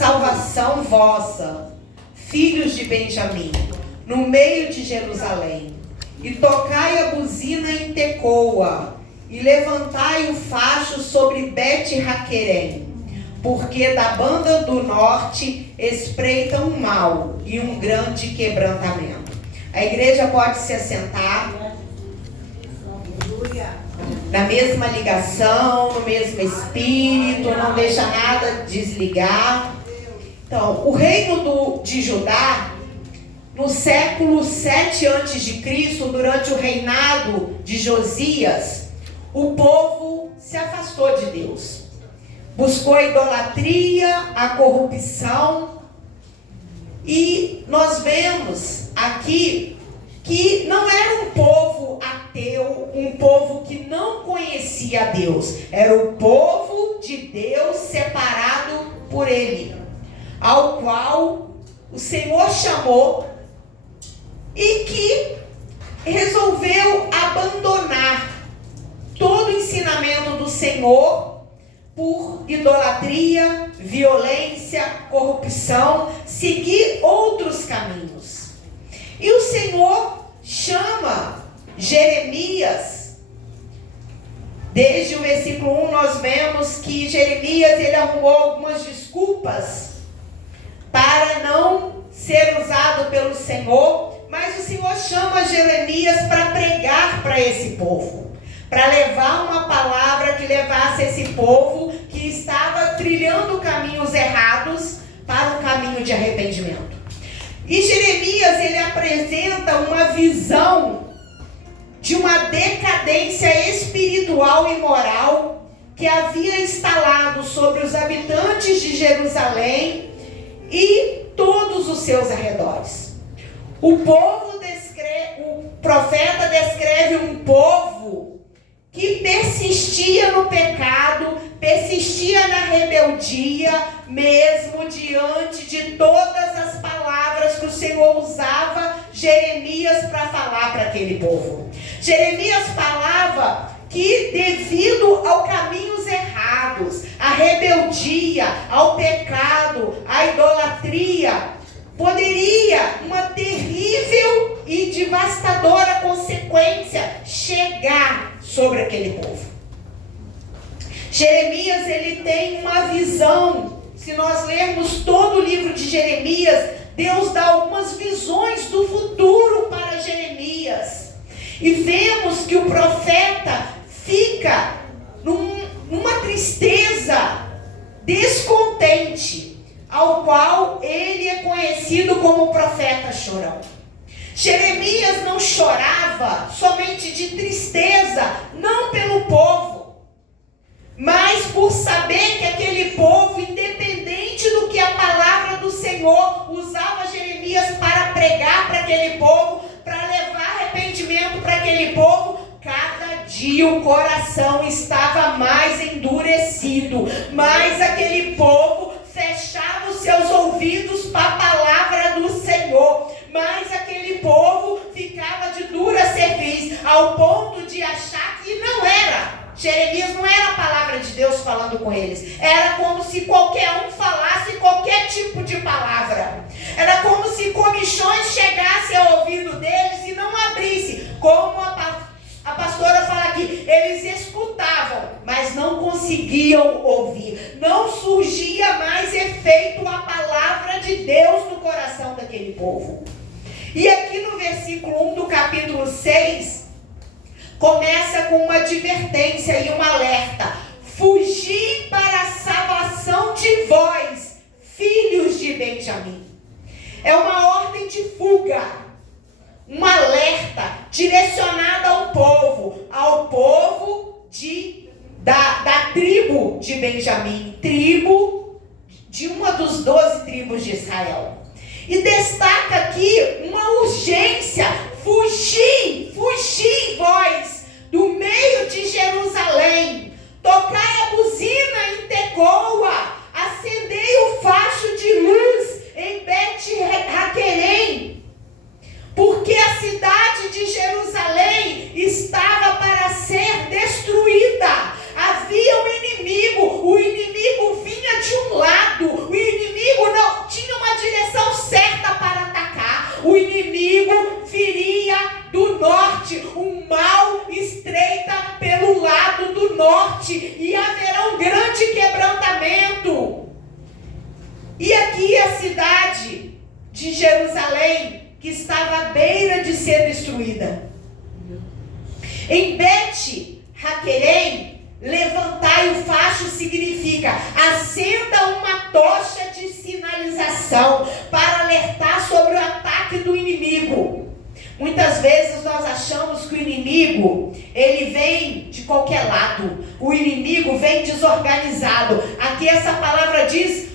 salvação vossa, filhos de Benjamim, no meio de Jerusalém, e tocai a buzina em Tecoa, e levantai o facho sobre Bet-Raquerem, porque da banda do norte espreitam um mal e um grande quebrantamento. A igreja pode se assentar. Na mesma ligação, no mesmo espírito, não deixa nada desligar. Então, o reino de Judá, no século 7 a.C., durante o reinado de Josias, o povo se afastou de Deus. Buscou a idolatria, a corrupção. E nós vemos aqui que não era um povo ateu, um povo que não conhecia a Deus. Era o povo de Deus separado por Ele, ao qual o Senhor chamou e que resolveu abandonar todo o ensinamento do Senhor por idolatria, violência, corrupção, seguir outros caminhos. E o Senhor chama Jeremias. Desde o versículo 1 nós vemos que Jeremias ele arrumou algumas desculpas para não ser usado pelo Senhor, mas o Senhor chama Jeremias para pregar para esse povo, para levar uma palavra que levasse esse povo que estava trilhando caminhos errados para um caminho de arrependimento. E Jeremias, ele apresenta uma visão de uma decadência espiritual e moral que havia instalado sobre os habitantes de Jerusalém e todos os seus arredores. O profeta descreve um povo que persistia no pecado, persistia na rebeldia, mesmo diante de todas as palavras que o Senhor usava Jeremias para falar para aquele povo. Jeremias falava que devido aos caminhos errados, à rebeldia, ao pecado, à idolatria, poderia uma terrível e devastadora consequência chegar sobre aquele povo. Jeremias, ele tem uma visão. Se nós lermos todo o livro de Jeremias, Deus dá algumas visões do futuro para Jeremias. E vemos que o profeta fica numa tristeza, descontente, ao qual ele é conhecido como o profeta chorão. Jeremias não chorava somente de tristeza, não pelo povo, mas por saber que aquele povo, independente do que a palavra do Senhor usava Jeremias para pregar para aquele povo, para levar arrependimento para aquele povo, cada dia o coração estava mais endurecido, mas aquele povo fechava os seus ouvidos para a palavra do Senhor, mas aquele povo ficava de dura cerviz, ao ponto de achar que não era. Jeremias não era a palavra de Deus falando com eles. Era como se qualquer um falasse qualquer tipo de palavra. Era como se comichões chegassem ao ouvido deles e não abrisse. Como a pastora fala aqui, eles escutavam, mas não conseguiam ouvir. Não surgia mais efeito a palavra de Deus no coração daquele povo. E aqui no versículo 1 do capítulo 6, começa com uma advertência e um alerta. Fugi para a salvação de vós, filhos de Benjamim. É uma ordem de fuga, um alerta direcionado ao povo da tribo de Benjamim, tribo de uma dos 12 tribos de Israel. E destaca aqui uma urgência: fugi vós do meio de Jerusalém, tocai a buzina em Tecoa, acendei o facho de luz em Bet-Raquerem, porque a cidade de Jerusalém estava para ser destruída. Havia um inimigo, o inimigo vinha de um lado, o inimigo E aqui a cidade de Jerusalém, que estava à beira de ser destruída. Em Bet-Haquerem, levantai o facho significa acenda uma tocha de sinalização para alertar sobre o ataque do inimigo. Muitas vezes nós achamos que o inimigo, ele vem de qualquer lado. O inimigo vem desorganizado. Aqui essa palavra diz,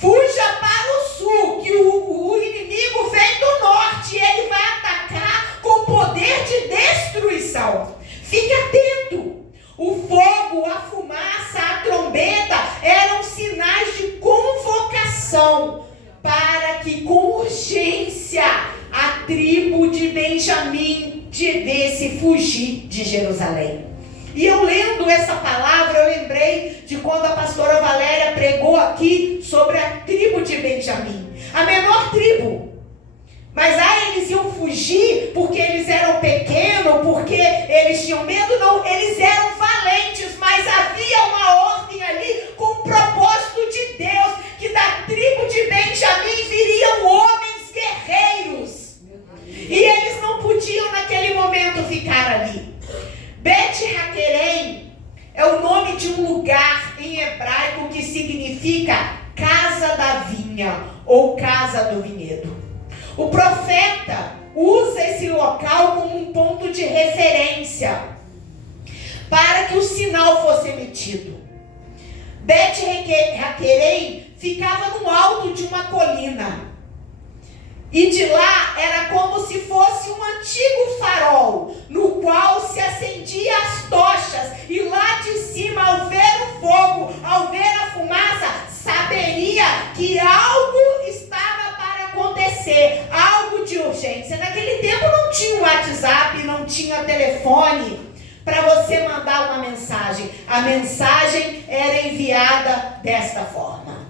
fuja para o sul, que o inimigo vem do norte e ele vai atacar com poder de destruição. Fique atento. O fogo, a fumaça, a trombeta eram sinais de convocação para que com urgência a tribo de Benjamim devesse fugir de Jerusalém. E eu lendo essa palavra, eu lembrei de quando a pastora Valéria pregou aqui sobre a tribo de Benjamim, a menor tribo. Mas eles iam fugir porque eles eram pequenos, porque eles tinham medo? Não, eles eram valentes, mas havia uma ordem ali com o propósito de Deus, que da tribo de Benjamim viriam homens guerreiros. E eles não podiam naquele momento ficar ali. Bet-Haquerem é o nome de um lugar em hebraico que significa casa da vinha ou casa do vinhedo. O profeta usa esse local como um ponto de referência para que o sinal fosse emitido. Bet-Haquerem ficava no alto de uma colina. E de lá era como se fosse um antigo farol, no qual se acendia as tochas. E lá de cima, ao ver o fogo, ao ver a fumaça, saberia que algo estava para acontecer, algo de urgência. Naquele tempo não tinha WhatsApp, não tinha telefone para você mandar uma mensagem. A mensagem era enviada desta forma.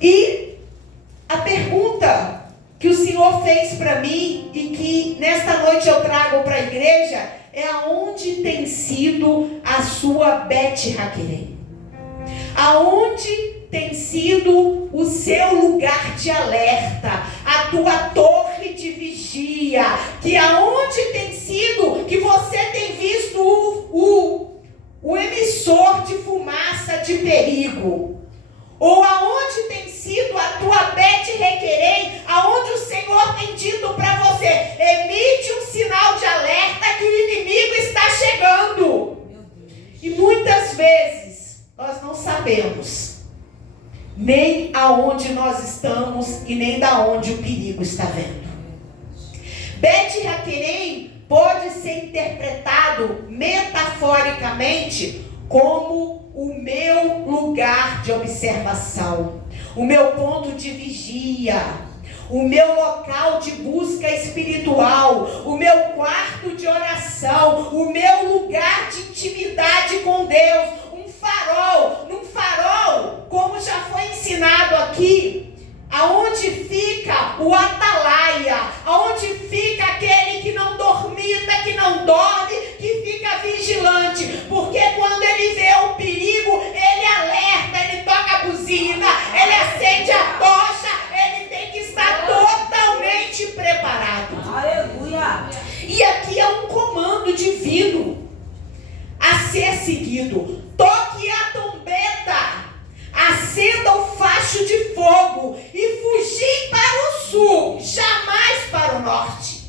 E a pergunta que o Senhor fez para mim e que nesta noite eu trago para a igreja é: aonde tem sido a sua Bet-Haquerem? Aonde tem sido o seu lugar de alerta, a tua torre de vigia? Que aonde tem sido que você tem visto o emissor de fumaça de perigo? Ou aonde tem sido a tua Bet-Haquerem, aonde o Senhor tem dito para você: emite um sinal de alerta que o inimigo está chegando. E muitas vezes nós não sabemos nem aonde nós estamos e nem da onde o perigo está vendo. Bet-Haquerem pode ser interpretado metaforicamente como o meu lugar de observação, o meu ponto de vigia, o meu local de busca espiritual, o meu quarto de oração, o meu lugar de intimidade com Deus, um farol. Num farol, como já foi ensinado aqui, aonde fica o atalaia, aonde fica aquele que não dormita, que não dorme, que fica vigilante, porque quando ele vê o perigo, ele alerta, ele toca a buzina, ele acende a tocha, ele tem que estar totalmente preparado. Aleluia! E aqui é um comando divino a ser seguido. Toque a trombeta, acenda o facho de fogo e fugi para o sul, jamais para o norte,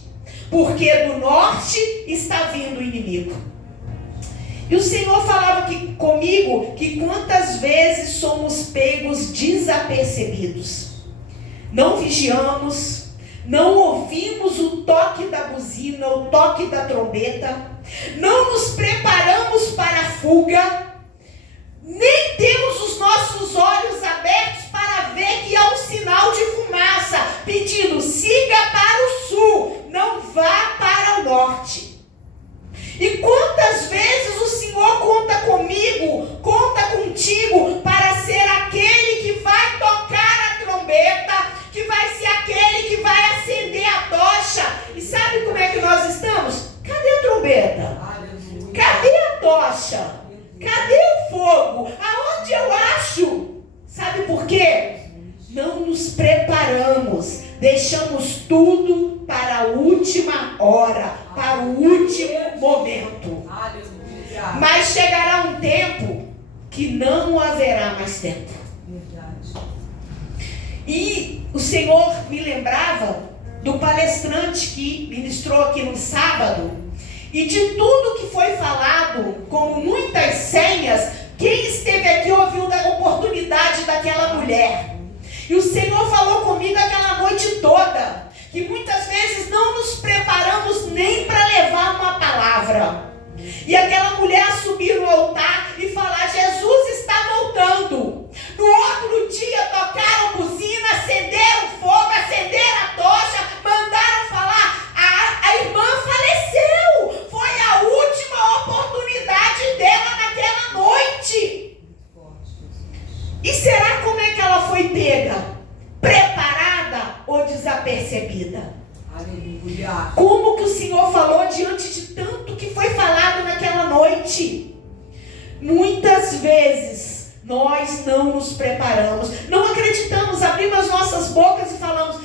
porque do norte está vindo o inimigo. E o Senhor falava comigo que quantas vezes somos pegos desapercebidos, não vigiamos, não ouvimos o toque da buzina, o toque da trombeta, não nos preparamos para a fuga, nem temos os nossos olhos abertos para ver que há um sinal de fumaça pedindo: siga para o sul, não vá para o norte. E quantas vezes o Senhor conta comigo, conta contigo para ser aquele que vai tocar a trombeta, que vai ser aquele que vai acender a tocha. E sabe como é que nós estamos? Cadê a trombeta? Cadê a tocha? Cadê o fogo? Aonde eu acho? Sabe Sabe por quê? Não nos preparamos, deixamos tudo para a última hora, para o último momento. Aleluia. Mas chegará um tempo que não haverá mais tempo. Verdade. E o Senhor me lembrava do palestrante que ministrou aqui no sábado, e de tudo que foi falado, como muitas senhas. Quem esteve aqui ouviu da oportunidade daquela mulher. E o Senhor falou comigo aquela noite toda, que muitas vezes não nos preparamos nem para levar uma palavra. E aquela mulher subir no altar e falar: Jesus está voltando. No outro dia tocaram buzina, acenderam fogo, acenderam a tocha, mandaram falar: a irmã faleceu. Foi a última oportunidade dela naquela noite. E será como é que ela foi pega? Preparada ou desapercebida? Aleluia. Como que o Senhor falou diante de tanto que foi falado naquela noite? Muitas vezes nós não nos preparamos, não acreditamos, abrimos as nossas bocas e falamos: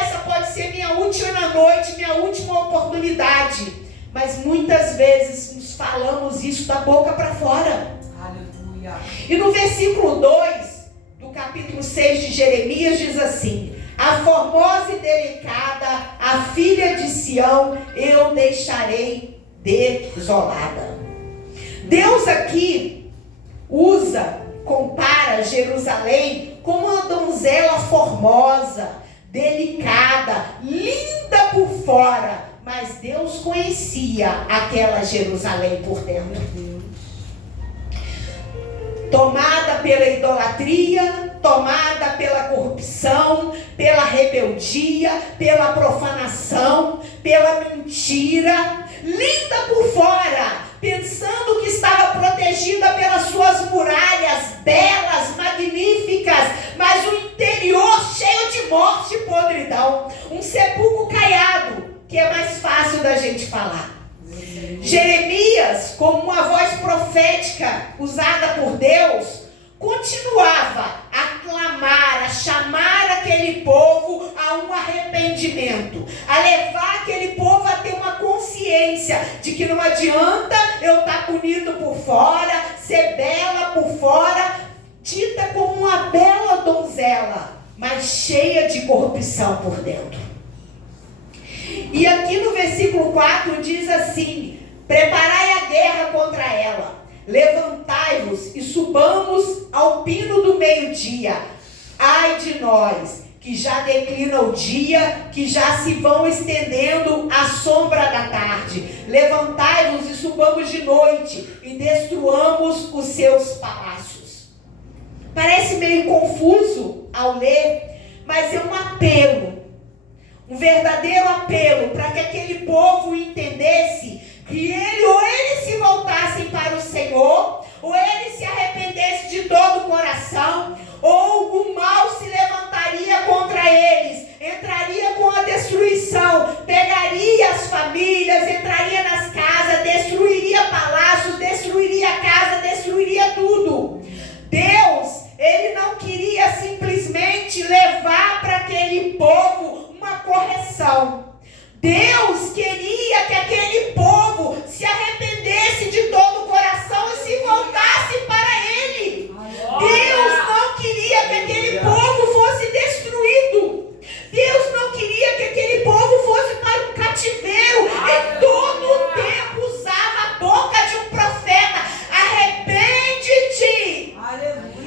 essa pode ser minha última noite, minha última oportunidade. Mas muitas vezes nos falamos isso da boca para fora. Aleluia. E no versículo 2 do capítulo 6 de Jeremias diz assim: a formosa e delicada, a filha de Sião, eu deixarei desolada. Deus aqui compara Jerusalém como uma donzela formosa, delicada, linda por fora, mas Deus conhecia aquela Jerusalém por dentro. Tomada pela idolatria, tomada pela corrupção, pela rebeldia, pela profanação, pela mentira, linda por fora, pensando que estava protegida pelas suas muralhas belas, magníficas, mas o interior cheio de morte e podridão, um sepulcro caiado, que é mais fácil da gente falar. Jeremias, como uma voz profética usada por Deus, continuava a clamar, a chamar aquele povo a um arrependimento, a levar aquele povo a ter uma consciência de que não adianta eu estar bonito por fora, ser bela por fora, dita como uma bela donzela, mas cheia de corrupção por dentro. E aqui no versículo 4 diz assim: preparai a guerra contra ela, levantai-vos e subamos ao pino do meio-dia. Ai de nós, que já declina o dia, que já se vão estendendo a sombra da tarde. Levantai-vos e subamos de noite e destruamos os seus palácios. Parece meio confuso ao ler, mas é um apelo, um verdadeiro apelo para que aquele povo entendesse que eles se voltassem para o Senhor, ou eles se arrependessem de todo o coração, ou o mal se levantaria contra eles, entraria com a destruição, pegaria as famílias, entraria nas casas, destruiria palácios, destruiria a casa, destruiria tudo. Deus, Ele não queria simplesmente levar para aquele povo uma correção. Deus queria que aquele povo se arrependesse de todo o coração e se voltasse para Ele. Deus não queria que aquele povo fosse destruído. Deus não queria que aquele povo fosse para um cativeiro. E todo o tempo usava a boca de um profeta: arrepende-te.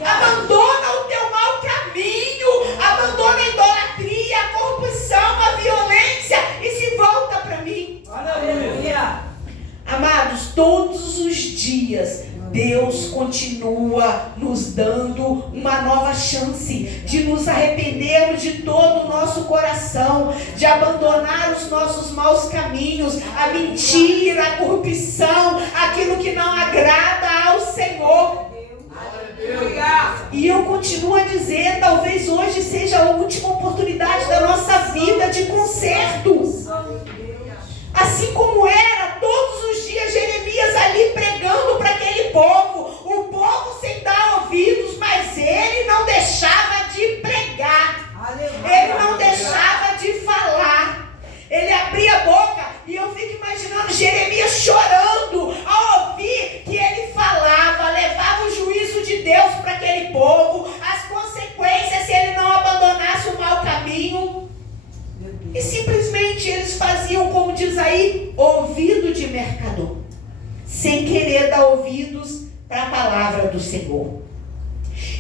Abandona o teu mau caminho, abandona a idolatria, a corrupção, a violência e se volta para mim. Aleluia. Amados, todos os dias Deus continua nos dando uma nova chance de nos arrependermos de todo o nosso coração, de abandonar os nossos maus caminhos, a mentira, a corrupção, aquilo que não agrada ao Senhor. E eu continuo a dizer, talvez hoje seja a última oportunidade da nossa vida de conserto. Assim como era todos os dias Jeremias ali pregando para aquele povo, o povo sem dar ouvidos, mas ele não deixava mercador, sem querer dar ouvidos para a palavra do Senhor.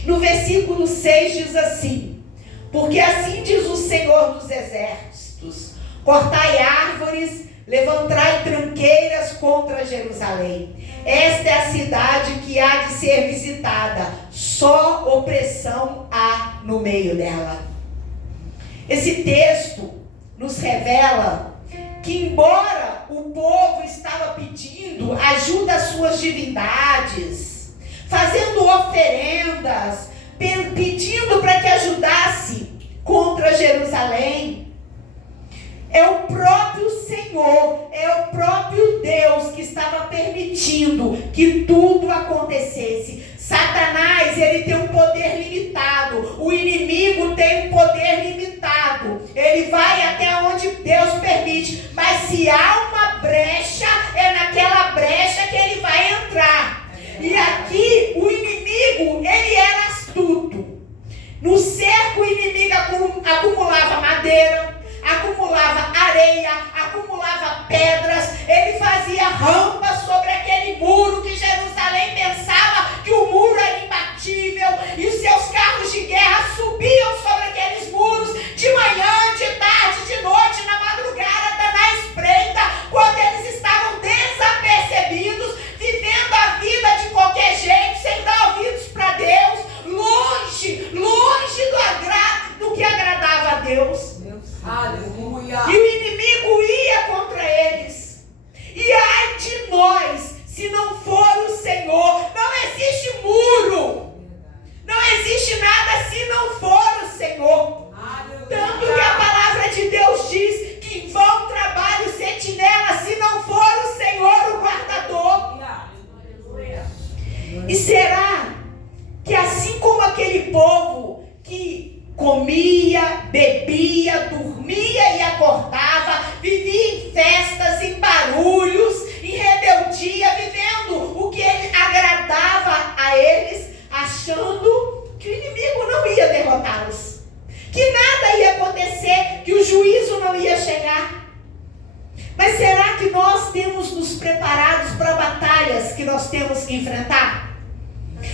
No versículo 6 diz assim: porque assim diz o Senhor dos exércitos, cortai árvores, levantai tranqueiras contra Jerusalém. Esta é a cidade que há de ser visitada, só opressão há no meio dela. Esse texto nos revela que, embora o povo estava pedindo ajuda às suas divindades, fazendo oferendas, pedindo para que ajudasse contra Jerusalém, é o próprio Senhor, é o próprio Deus que estava permitindo que tudo acontecesse. Satanás, ele tem um poder limitado, o inimigo tem um poder limitado, ele vai até onde Deus permite, mas se há uma brecha, é naquela brecha que ele vai entrar. E aqui o inimigo, ele era astuto. No cerco o inimigo acumulava madeira, acumulava areia, acumulava pedras, ele fazia rampas sobre aquele muro que Jerusalém pensava que o muro era imbatível, e os seus carros de guerra subiam sobre aqueles muros, de manhã, de tarde, de noite, na madrugada, na espreita, quando eles estavam desapercebidos, vivendo a vida de qualquer jeito, sem dar ouvidos para Deus, longe do que agradava a Deus. Aleluia. E o inimigo ia contra eles. E ai de nós, se não for o Senhor. Não existe muro, não existe nada se não for o Senhor. Aleluia. Tanto que a palavra de Deus diz que em vão trabalha o sentinela se não for o Senhor o guardador. Aleluia. E será que assim como aquele povo que comia, bebia, dormia e acordava, vivia em festas, em barulhos, em rebeldia, vivendo o que ele agradava a eles, achando que o inimigo não ia derrotá-los, que nada ia acontecer, que o juízo não ia chegar. Mas será que nós temos nos preparados para batalhas que nós temos que enfrentar?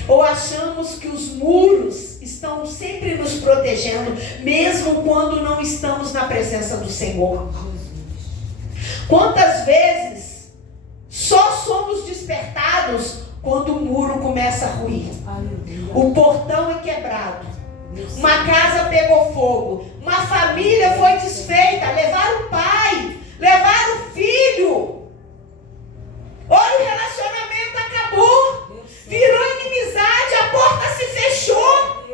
Ou achamos que os muros estão sempre nos protegendo, mesmo quando não estamos na presença do Senhor? Quantas vezes só somos despertados quando o muro começa a ruir? O portão é quebrado, uma casa pegou fogo, uma família foi desfeita, levaram o pai, levaram o filho. Olha, o relacionamento acabou. Virou inimizade, a porta se fechou.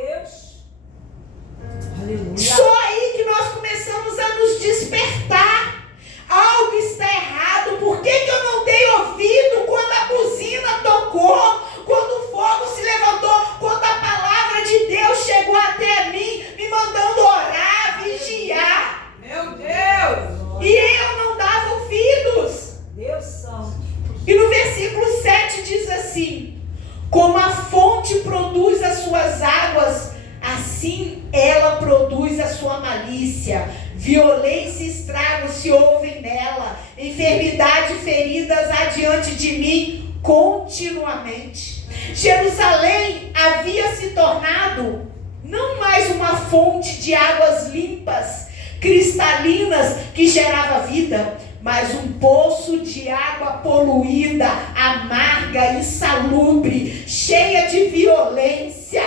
Aleluia. Só aí que nós começamos a nos despertar. Algo está errado. Por que eu não dei ouvido quando a buzina tocou? Quando o fogo se levantou? Quando a palavra de Deus chegou até mim, me mandando orar, vigiar. Meu Deus. E eu não dava ouvidos. Deus santo. E no versículo 7 diz assim: como a fonte produz as suas águas, assim ela produz a sua malícia. Violência e estrago se ouvem nela. Enfermidade e feridas adiante de mim continuamente. Jerusalém havia se tornado não mais uma fonte de águas limpas, cristalinas, que gerava vida, mas um poço de água poluída, amarga, insalubre, cheia de violência,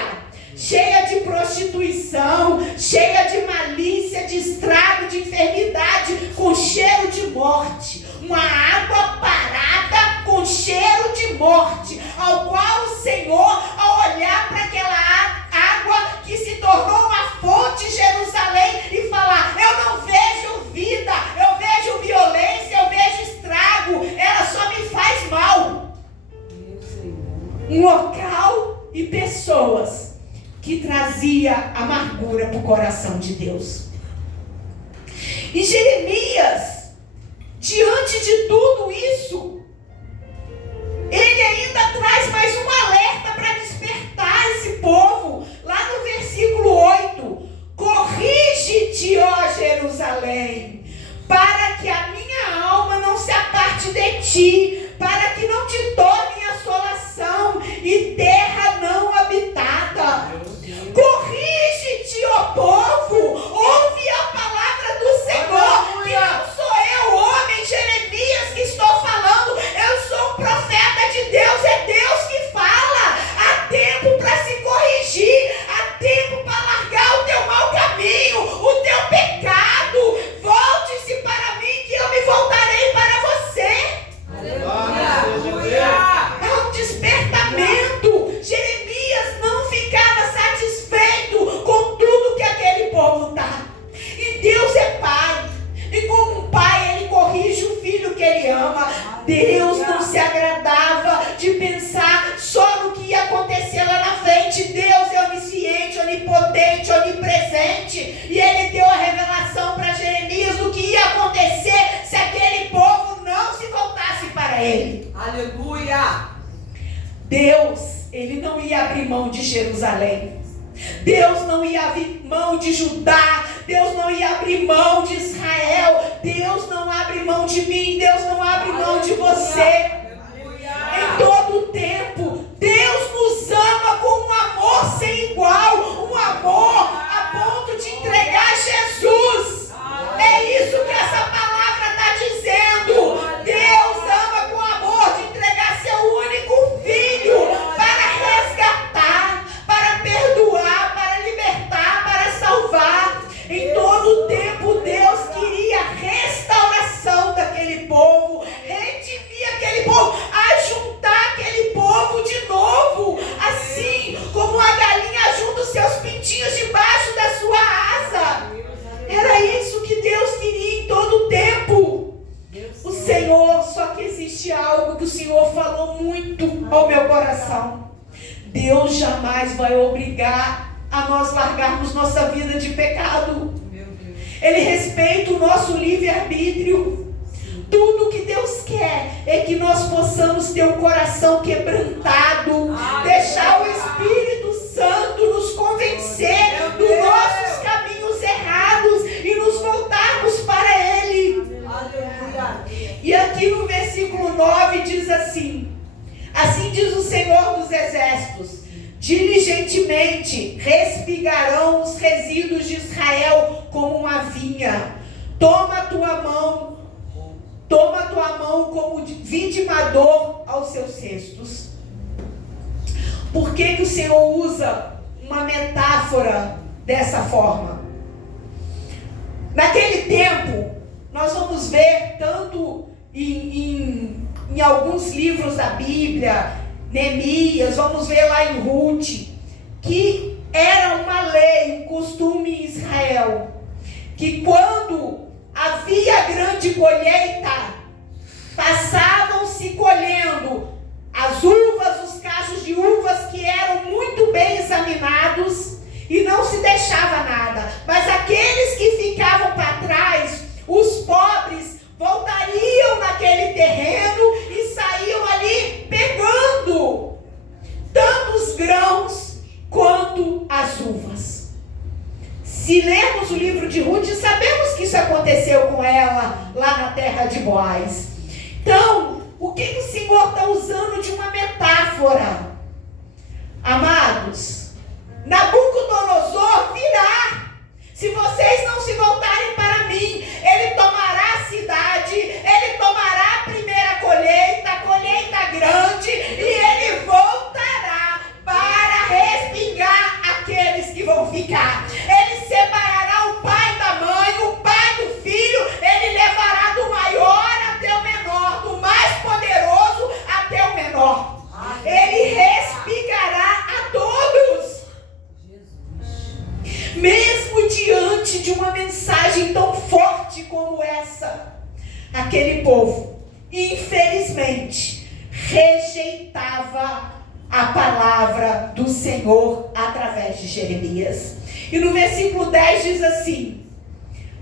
cheia de prostituição, cheia de malícia, de estrago, de enfermidade, com cheiro de morte. Uma água parada com cheiro de morte, ao qual o Senhor, ao olhar para aquela água que se tornou uma fonte em Jerusalém e falar: eu não vejo vida, eu vejo violência, eu vejo estrago, ela só me faz mal. Um local e pessoas que trazia amargura para o coração de Deus. E Jeremias, diante de tudo isso, ele ainda traz mais um alerta para despertar esse povo. Lá no versículo 8: corrige-te, ó Jerusalém, para que a minha alma não se aparte parte de ti, para que não te torne assolação e terra não habitada. Corrige-te, ó povo, ouve a palavra do Senhor, que não sou eu, homem Jeremias, que estou falando, eu sou um profeta de Deus, é Deus que fala. Há tempo para se corrigir, há tempo para largar o teu mau caminho, o teu pecado. Volte-se para mim, que eu me voltarei para você. É um despertamento. Jeremias não ficava satisfeito com tudo que aquele povo está. E Deus é pai. E como um pai, ele corrige o filho que ele ama. Deus não se agradava de pensar só no que ia acontecer lá na frente. Deus é onisciente, onipotente, onipresente. E ele deu a revelação para Jeremias do que ia acontecer se aquele povo não se voltasse para ele. Aleluia! Deus, ele não ia abrir mão de Jerusalém. Deus não ia abrir mão de Judá. Deus não ia abrir mão de Israel. Deus não abre mão de mim. Deus não abre mão de você. Em todo o tempo, Deus nos ama com um amor sem igual. Um amor a ponto de entregar Jesus. É isso que essa palavra está dizendo. Deus ama com amor de entregar seu único filho para resgatar, para perdoar, para libertar, para salvar. Em todo o tempo, Deus queria restauração daquele povo, redimir aquele povo, ajuntar aquele povo de novo, assim como a galinha ajunta os seus pintinhos debaixo da sua asa. Era isso que Deus queria em todo o tempo. O Senhor, só que existe algo que o Senhor falou muito ao meu coração. Deus jamais vai obrigar a nós largarmos nossa vida de pecado. Ele respeita o nosso livre-arbítrio. Tudo que Deus quer é que nós possamos ter um coração quebrantado, deixar o Espírito Santo nos convencer dos nossos caminhos errados e nos voltarmos para Ele. E aqui no versículo 9 diz assim: assim diz o Senhor dos Exércitos: diligentemente respigarão os resíduos de Israel como uma vinha. Toma a tua mão como vidimador aos seus cestos. Por que o Senhor usa uma metáfora dessa forma? Naquele tempo, nós vamos ver tanto em alguns livros da Bíblia, Neemias, vamos ver lá em Ruth, que era uma lei, um costume em Israel, que quando havia grande colheita, passavam-se colhendo as uvas, os cachos de uvas que eram muito bem examinados e não se deixava nada, mas aqueles que ficavam para trás, os pobres, voltariam naquele terreno e saíam ali pegando tanto os grãos quanto as uvas. Se lermos o livro de Ruth, sabemos que isso aconteceu com ela lá na terra de Boaz. Então, o que o Senhor está usando de uma metáfora? Amados, Nabucodonosor virá. Se vocês não se voltarem para mim, ele tomará a cidade, ele tomará a primeira colheita, a colheita grande, e ele voltará para respingar aqueles que vão ficar. Ele separará o pai da mãe, o pai do filho, ele levará do maior até o menor, do mais poderoso até o menor. Ele respigará a todos. Mesmo diante de uma mensagem tão forte como essa, aquele povo, infelizmente, rejeitava a palavra do Senhor através de Jeremias. E no versículo 10 diz assim: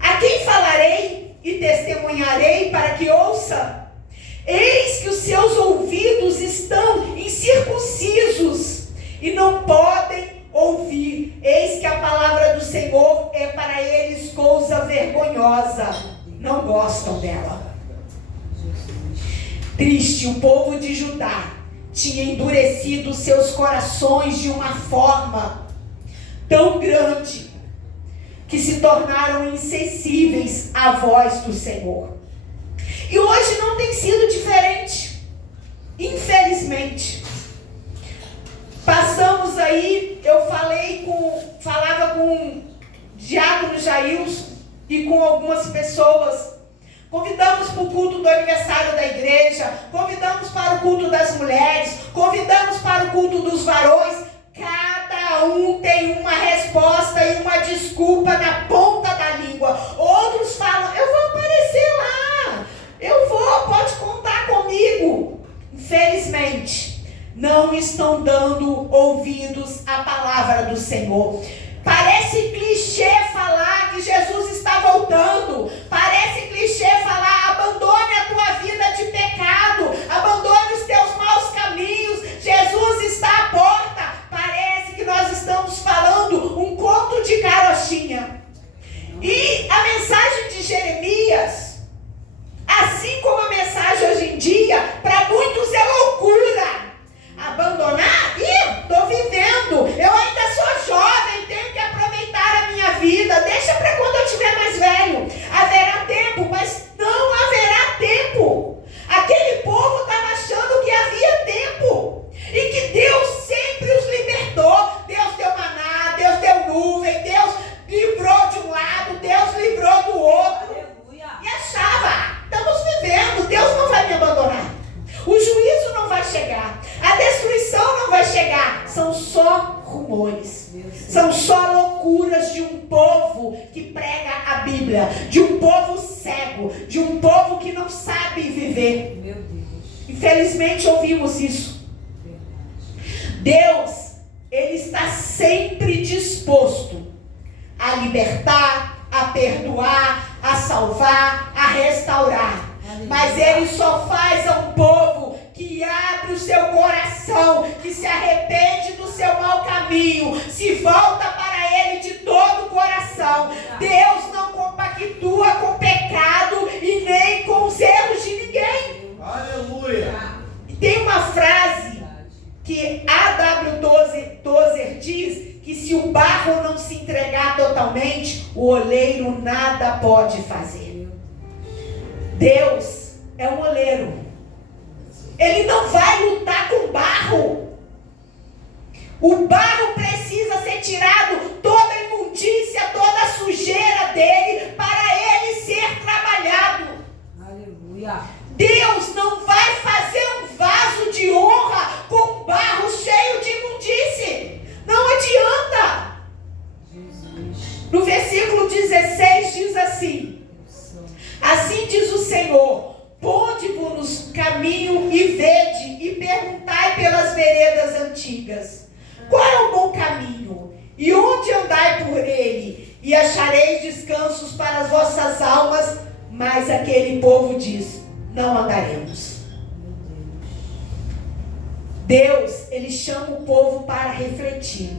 a quem falarei e testemunharei para que ouça? Eis que os seus ouvidos estão incircuncisos e não podem ouvir. Eis que a palavra do Senhor é para eles coisa vergonhosa. Não gostam dela. Triste, o povo de Judá tinha endurecido seus corações de uma forma tão grande que se tornaram insensíveis à voz do Senhor. E hoje não tem sido diferente, infelizmente. Passamos aí, eu falava com o diácono Jailson e com algumas pessoas. Convidamos para o culto do aniversário da igreja, convidamos para o culto das mulheres, convidamos para o culto dos varões. Cada um tem uma resposta e uma desculpa na ponta da língua. Outros falam, eu vou aparecer lá, eu vou, pode contar comigo. Infelizmente, não estão dando ouvidos à palavra do Senhor. Parece clichê falar que Jesus está voltando. Parece clichê falar, abandone a tua vida de pecado, abandone os teus maus caminhos, Jesus está à porta. Parece que nós estamos falando um conto de carochinha. E a mensagem de Jeremias, assim como a mensagem hoje em dia, para muitos é loucura. Abandonar? Estou vivendo, eu ainda sou jovem, tenho que aproveitar a minha vida, deixa para quando eu estiver mais velho. Haverá tempo, mas não haverá tempo. Aquele povo estava achando que havia tempo e que Deus sempre os libertou. Deus deu maná, Deus deu nuvem, Deus livrou de um lado, Deus livrou do outro. Aleluia. E achava, estamos vivendo, Deus não vai me abandonar. O juízo não vai chegar, a destruição não vai chegar. São só rumores, são só loucuras de um povo que prega a Bíblia, de um povo cego, de um povo que não sabe viver. Meu Deus. Infelizmente ouvimos isso. Deus, Ele está sempre disposto a libertar, a perdoar, a salvar, a restaurar. Mas Ele só faz a um povo que abre o seu coração, que se arrepende do seu mau caminho, se volta para Ele de todo o coração. Deus não compactua com o pecado e nem com os erros de ninguém. Aleluia. E tem uma frase que A.W. Tozer diz que se o barro não se entregar totalmente, o oleiro nada pode fazer. Deus é um oleiro. Ele não vai lutar com barro. O barro precisa ser tirado, toda a imundícia, toda a sujeira dele, para ele ser trabalhado. Aleluia. Deus não vai fazer um vaso de honra com barro cheio de imundície. Não adianta. Jesus. No versículo 16 diz assim: assim diz o Senhor, ponde-vos no caminho e vede, e perguntai pelas veredas antigas, qual é o bom caminho, e onde andai por ele, e achareis descansos para as vossas almas. Mas aquele povo diz, não andaremos. Deus, Ele chama o povo para refletir.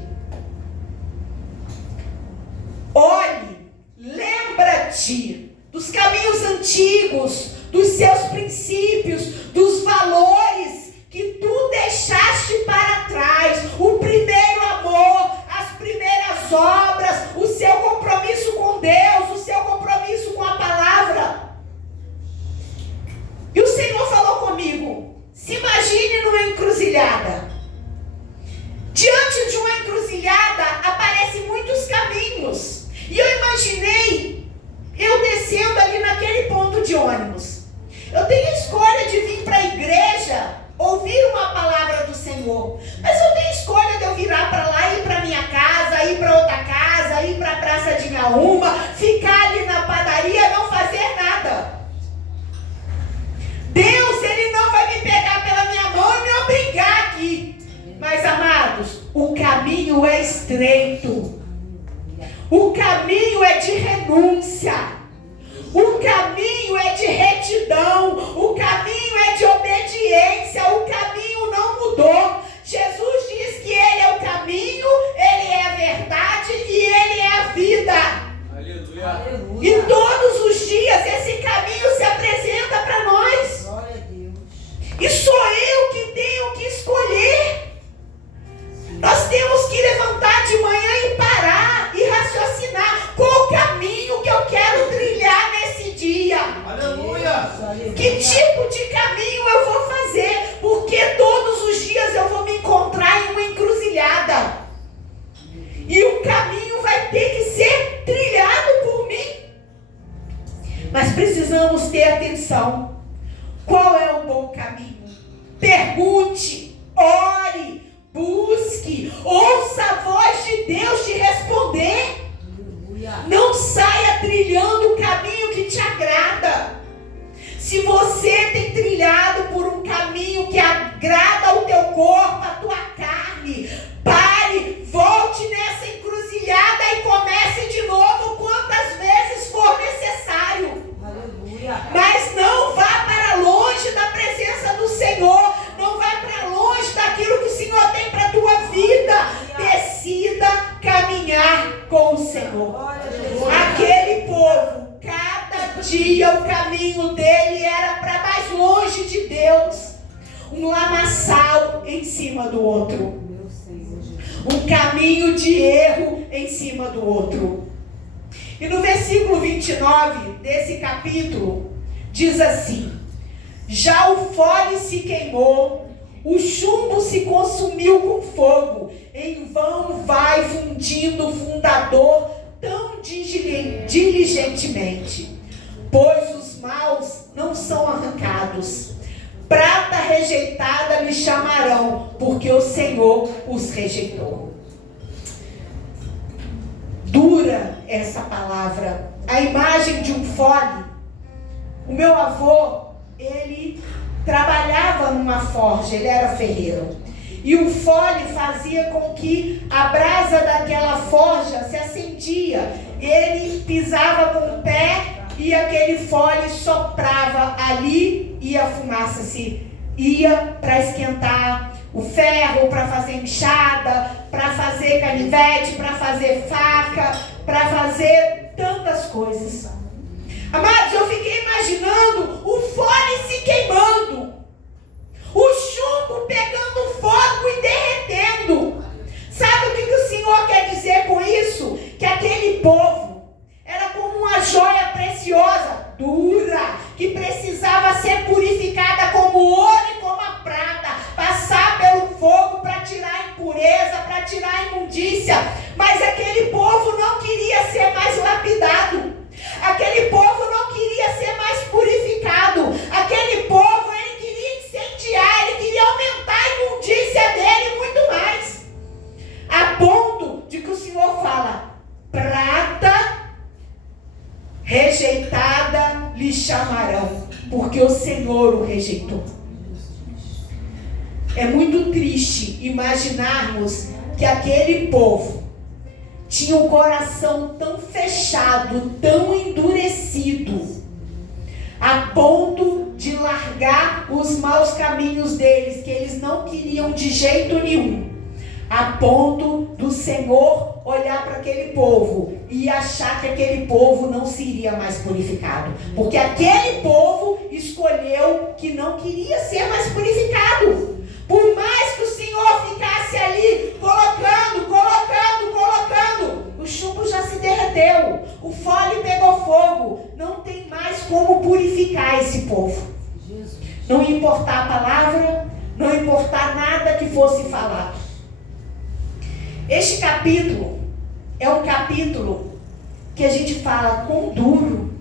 Olhe, lembra-te dos caminhos antigos, dos seus princípios, dos valores que tu deixaste para trás, o primeiro amor, as primeiras obras, o seu compromisso com Deus, o seu compromisso com a palavra. E o Senhor falou comigo, se imagine numa encruzilhada. Diante de uma encruzilhada aparecem muitos caminhos. E eu imaginei eu descendo ali naquele ponto de ônibus. Eu tenho a escolha de vir para a igreja, ouvir uma palavra do Senhor. Mas eu tenho a escolha de eu virar para lá, ir para minha casa, ir para outra casa, ir para a Praça de Inhaúma, ficar ali na padaria, não fazer nada. Deus, Ele não vai me pegar pela minha mão e me obrigar aqui. Mas, amados, o caminho é estreito. O caminho é de renúncia. O caminho é de retidão. O caminho é de obediência. O caminho não mudou. Jesus diz que Ele é o caminho, Ele é a verdade e Ele é a vida. Aleluia. E todos os dias esse caminho se apresenta para nós. Glória a Deus. ter atenção. Qual é o bom caminho? Pergunte, ore, busque, ouça a voz de Deus te responder. Não saia trilhando o caminho que te agrada. Se você tem trilhado por um caminho que agrada ao teu corpo, à tua carne, pare, volte nessa encruzilhada e comece de novo quantas vezes for necessário. Aleluia. Mas não vá para longe da presença do Senhor, não vá para longe daquilo que o Senhor tem para a tua vida. Decida caminhar com o Senhor. Aquele povo, cada dia o caminho dele era para mais longe de Deus. Um lamaçal em cima do outro. Um caminho de erro em cima do outro. E no versículo 29 desse capítulo, diz assim: já o fole se queimou, o chumbo se consumiu com fogo, em vão vai fundindo o fundador tão diligentemente, pois os maus não são arrancados, prata rejeitada lhe chamarão, porque o Senhor os rejeitou. Dura essa palavra, a imagem de um fole. O meu avô, ele trabalhava numa forja, ele era ferreiro. E o fole fazia com que a brasa daquela forja se acendia. Ele pisava com o pé e aquele fole soprava ali e a fumaça se ia para esquentar o ferro, para fazer enxada, para fazer canivete, para fazer faca, para fazer tantas coisas. Amados, eu fiquei imaginando o fole se queimando, o chumbo pegando fogo e derretendo. Sabe o que o Senhor quer dizer com isso? Que aquele povo era como uma joia preciosa, dura, que precisava ser purificada como o ouro e como a prata, passar pelo fogo para tirar a impureza, para tirar a imundícia. Mas aquele povo não queria ser mais lapidado. Aquele povo não queria ser mais purificado. Aquele povo, ele queria incendiar, ele queria aumentar a imundícia dele muito mais. A ponto de que o Senhor fala: prata rejeitada lhe chamarão, porque o Senhor o rejeitou. É muito triste imaginarmos que aquele povo tinha um coração tão fechado, tão endurecido, a ponto de largar os maus caminhos deles, que eles não queriam de jeito nenhum, a ponto do Senhor olhar para aquele povo e achar que aquele povo não seria mais purificado, porque aquele povo escolheu que não queria ser mais purificado. Por mais que o Senhor ficasse ali colocando, o chumbo já se derreteu, o fole pegou fogo, não tem mais como purificar esse povo. Não ia importar a palavra, não ia importar nada que fosse falado. Este capítulo é um capítulo que a gente fala quão duro.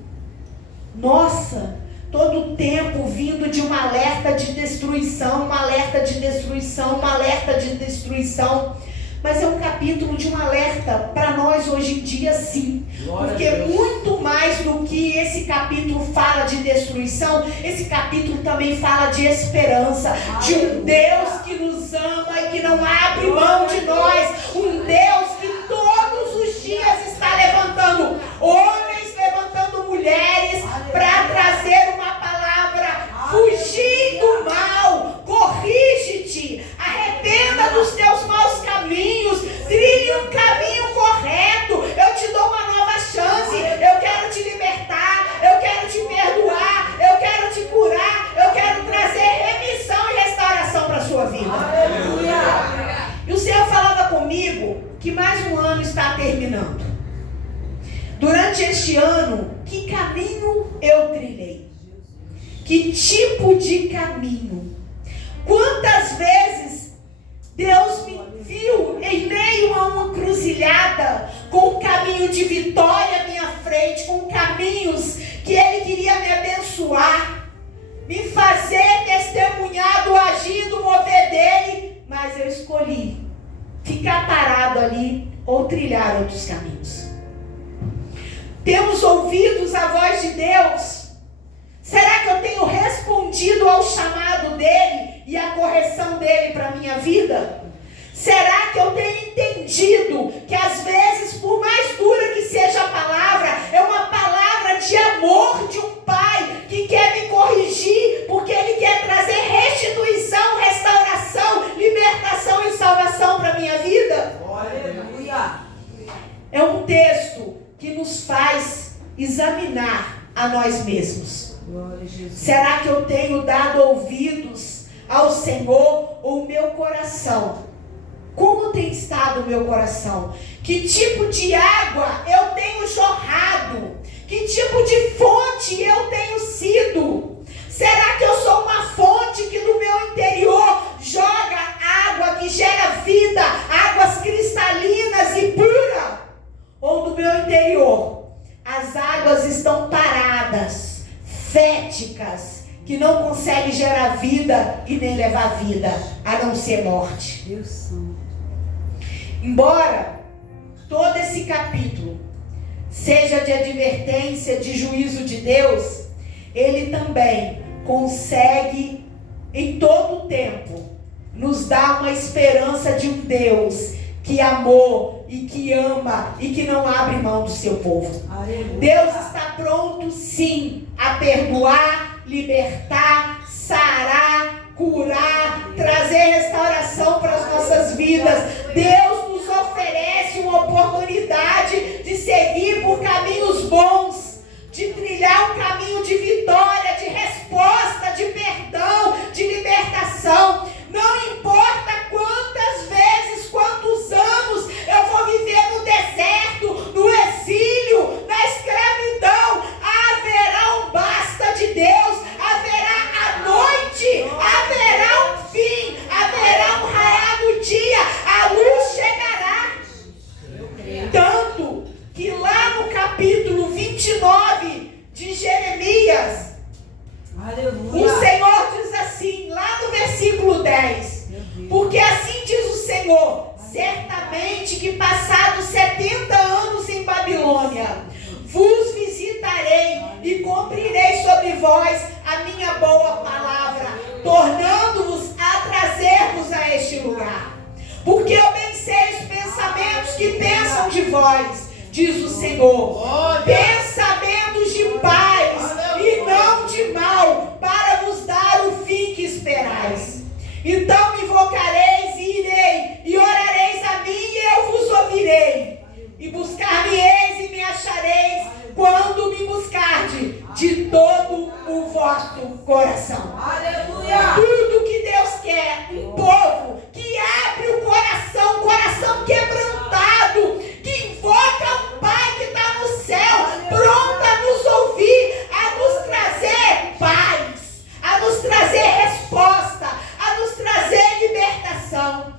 Nossa, todo o tempo vindo de um alerta de destruição, um alerta de destruição, um alerta de destruição. Mas é um capítulo de um alerta para nós hoje em dia, sim. Porque muito mais do que esse capítulo fala de destruição, esse capítulo também fala de esperança, de um Deus que nos ama e que não abre mão de nós, um Deus que todos os dias está levantando homens, levantando mulheres para trazer uma palavra: fugir do mal, corrige-te, arrependa dos teus maus caminhos, trilhe um caminho correto, eu te dou uma nova chance, eu quero te libertar, eu quero te perdoar, eu quero te curar, eu quero trazer remissão e restauração para a sua vida. Aleluia. E o Senhor falava comigo que mais um ano está terminando. Durante este ano, que caminho eu trilhei? Que tipo de caminho? Quantas vezes Deus me viu em meio a uma encruzilhada, com um caminho de vitória à minha frente, com caminhos que Ele queria me abençoar, abençoar, me fazer testemunhar do agir, do mover dele, mas eu escolhi ficar parado ali ou trilhar outros caminhos. Temos ouvido a voz de Deus? Será que eu tenho respondido ao chamado dele e à correção dele para a minha vida? Será que eu tenho entendido que às vezes, por mais dura que seja a palavra, é uma palavra de amor de um pai que quer me corrigir, porque ele quer trazer restituição, restauração, libertação e salvação para a minha vida? Aleluia. É um texto que nos faz examinar a nós mesmos. Será que eu tenho dado ouvidos ao Senhor ou o meu coração? Como tem estado o meu coração? Que tipo de água eu tenho jorrado? Que tipo de fonte eu tenho sido? Será que eu sou uma fonte que no meu interior joga água que gera vida, águas cristalinas e puras? Ou no meu interior as águas estão paradas, féticas, que não conseguem gerar vida e nem levar vida, a não ser morte? Deus Santo. Embora todo esse capítulo seja de advertência, de juízo de Deus, ele também consegue, em todo o tempo, nos dar uma esperança de um Deus que amou e que ama e que não abre mão do seu povo. Aleluia. Deus está pronto, sim, a perdoar, libertar, sarar, curar, trazer restauração para as nossas vidas. Deus nos oferece uma oportunidade de seguir por caminhos bons, de trilhar um caminho de vitória, de resposta, de perdão, de libertação. Não importa quantas vezes, quantos anos eu vou viver no deserto, no exílio, na escravidão, haverá um basta de Deus, haverá a noite, haverá um fim, haverá um raiar do dia, a luz chegará. Tanto que lá no capítulo 29 de Jeremias, Aleluia. o Senhor diz assim, lá no versículo 10, porque assim diz o Senhor, certamente que passados 70 anos em Babilônia, vos visitarei e cumprirei sobre vós a minha boa palavra, tornando-vos a trazer-vos a este lugar. Porque eu bem sei os pensamentos que pensam de vós, diz o Senhor, pensamentos de paz e não de mal, para vos dar o fim que esperais. Então me invocareis e irei, e orareis a mim e eu vos ouvirei. E buscar-me-eis e me achareis, quando me buscardes de todo o vosso coração. Aleluia. Tudo que Deus quer, um povo que abre o coração quebrantado, que invoca um Pai que está no céu, pronto a nos ouvir, a nos trazer paz, a nos trazer resposta, a nos trazer libertação.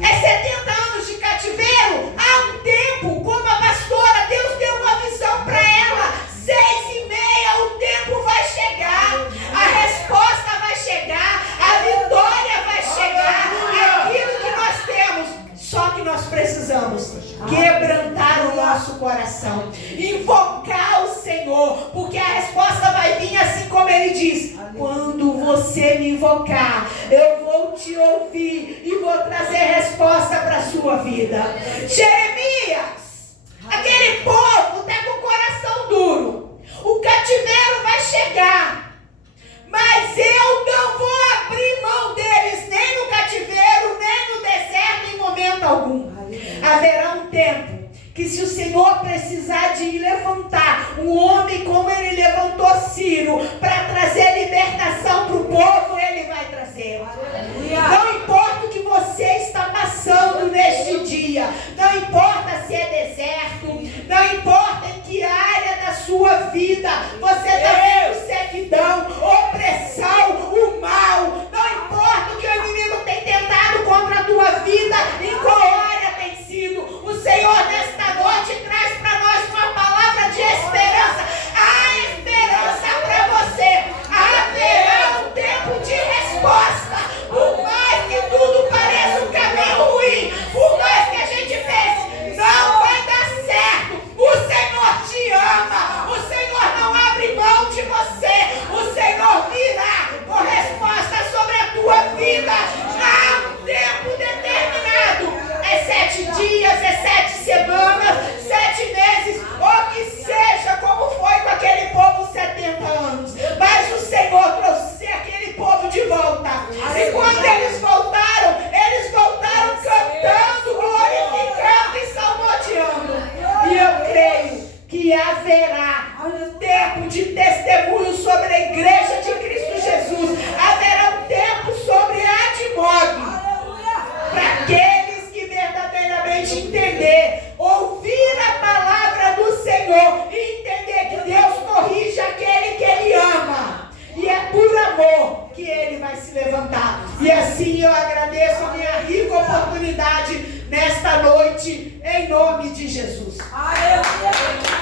É 70 anos de cativeiro? Há um tempo, como a pastora, Deus deu uma visão para ela, 6:30, o tempo vai chegar, a resposta vai chegar, a vitória vai chegar, aquilo que nós temos, só que nós precisamos quebrantar o nosso coração, invocar o Senhor, porque a resposta vai vir assim como ele diz, quando você me invocar, eu vou te ouvir e vou trazer resposta para a sua vida. Jeremias, aquele povo está com o coração duro, o cativeiro vai chegar, mas eu não vou abrir mão deles, nem no cativeiro, nem no deserto, em momento algum. Haverá um tempo que, se o Senhor precisar de levantar um homem como ele levantou Ciro para trazer libertação para o povo, ele vai trazer. Não importa o que você está passando neste dia, não importa se é deserto, não importa em que área da sua vida você está vendo sequidão, opressão, o mal, não importa o que o inimigo tem tentado contra a tua vida, em qual área tem sido, o Senhor nesta noite traz para nós uma palavra de esperança. Há esperança para você. e haverá um tempo de testemunho sobre a igreja de Cristo Jesus. Haverá um tempo sobre Admog. Para aqueles que verdadeiramente entender, ouvir a palavra do Senhor e entender que Deus corrige aquele que Ele ama. E é por amor que Ele vai se levantar. E assim eu agradeço a minha rica oportunidade nesta noite, em nome de Jesus. Aleluia.